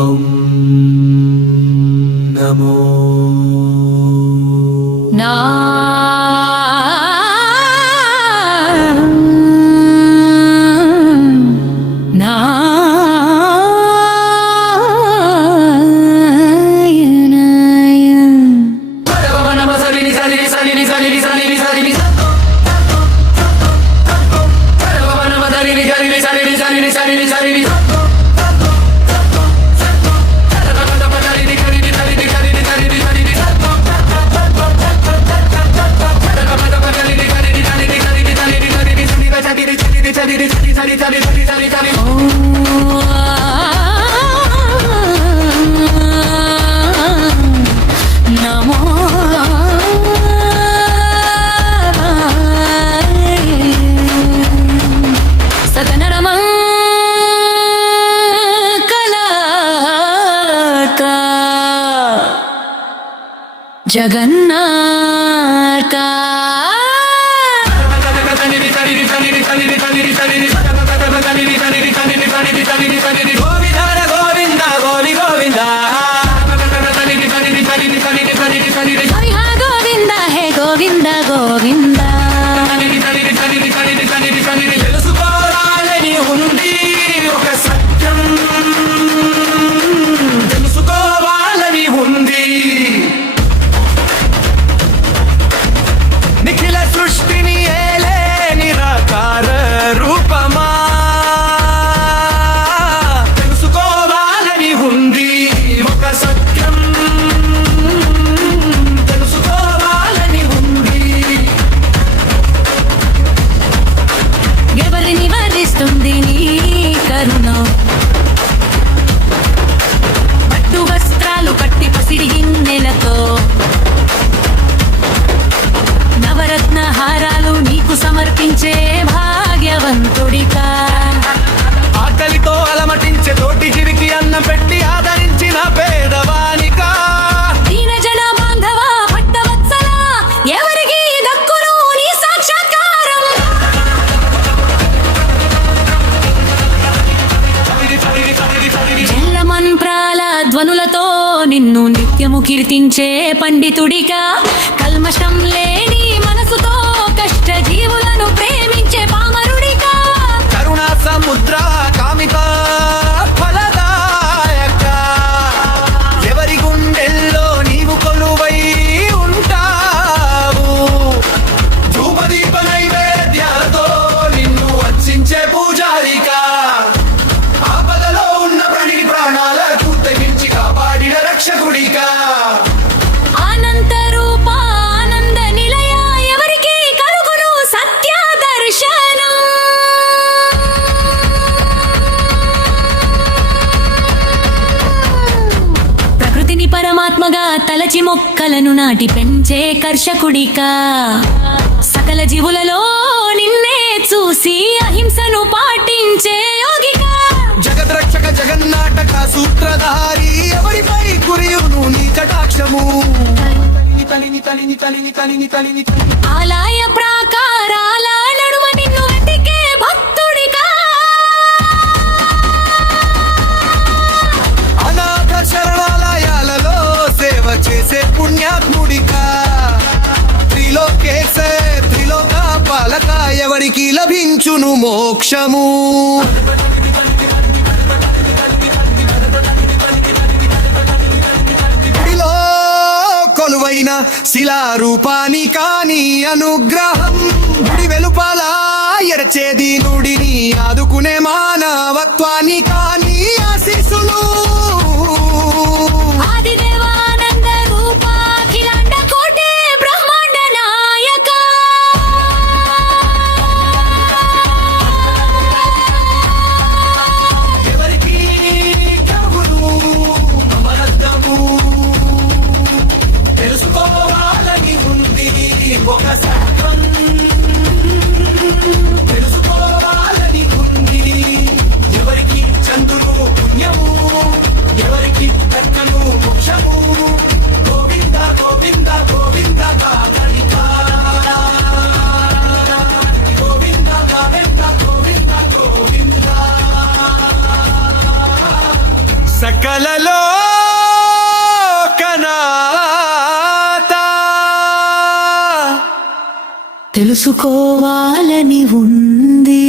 ఓం నమో జగన్నాథ గోవింద గోవి గోవింద గోవింద హే గోవింద గోవింద తెలుసుకోవాలని ఉంది ఒక సత్యం, తెలుసుకోవాలని ఉంది నిఖిల సృష్టిని ఏలే నిరాకార రూపమా, తెలుసుకోవాలని ఉంది ఒక సత్యం, తెలుసుకోవాలని ఉంది. ఎవరిని వరిస్తుంది నీ కరుణ, పట్టు వస్త్రాలు కట్టి పసిడి గిన్నెలతో నవరత్న హారాలు నీకు సమర్పించే భాగ్యవంతుడికా, ఆకలితో అలమటించే తోటి చిరికి అన్నం పెట్టి ఆదరించిన పేదవానికా, దీన జన బాంధవ భక్తవత్సల ఎవరికి దక్కును నీ సాక్షాత్కారం. జల్లమన్ప్రాల ధ్వనులతో నిన్ను నిత్యము కీర్తించే పండితుడిగా, కల్మషం లేని మనసుతో కష్ట జీవులను ప్రేమించే పామరుడిగా, కరుణా సముద్ర కామిత ఫలదాయక, ఎవరి గుండెల్లో నీవు కొలువై ఉంటావు, ధూపదీప నైవేద్యాలతో నిన్ను అర్చించే పూజారికా, ఆపదలో ఉన్న ప్రాణికి ప్రాణాలకు తెగించి కాపాడిన రక్షకుడికా, అనంత రూప ఆనంద నిలయ ఎవరికి కలుగును సత్య దర్శనం. ప్రకృతిని పరమాత్మగా తలచి మొక్కలను నాటి పెంచే కర్షకుడికా, సకల జీవులలో నిన్నే చూసి అహింసను పాటించే యోగికా, జగద్రక్షక జగన్నాటక సూత్రధారి ఎవరిపై కురియును నీ కటాక్షము, తలిని తలిని తలిని తలిని తలిని తలిని ఆలయ ప్రాకారాల నడుమ నిన్ను వెతికే భక్తుడిగా, అనాథ శరణాలయాలలో సేవ చేసే పుణ్యాత్ముడిగా, త్రిలోకేశ త్రిలోక పాలక ఎవరికి లభించును మోక్షము, గుడిలో కొలువైన శిలారూపాని కాని అనుగ్రహం, గుడి వెలుపల ఎరచేది నుడిని ఆదుకునే మానవత్వాన్ని కాని ఆశీస్సులు, ఆదిదేవానంద రూప అఖిలాండ కోటి బ్రహ్మాండ నాయక, ఎవరికి కలుగును మమరత్నము, తెలుసుకోవాలని ఉంది ఒక సత్యం, తెలుసుకోవాలని ఉంది ఎవరికి చంద్రుని కలలో కనాతా తెలుసుకోవాలని ఉంది